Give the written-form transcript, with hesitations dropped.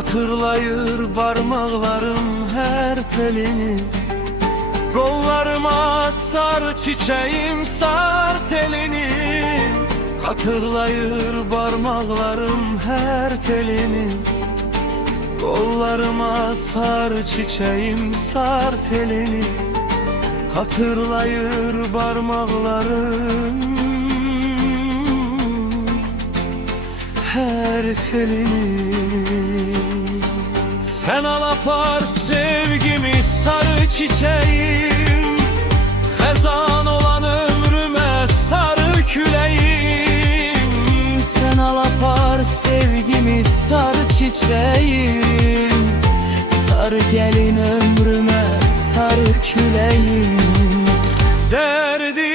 Hatırlayır parmaklarım her telini. Kollarıma sar çiçeğim, sar telini. Hatırlayır parmaklarım her telini. Kollarıma sar çiçeğim, sar telini. Hatırlayır parmaklarım her telini. Sen alapar sevgimi, sarı çiçeğim, xezan olan ömrüme sarı küleğim. Sen alapar sevgimi, sarı çiçeğim, sarı gelin ömrüme sarı küleğim. Derdi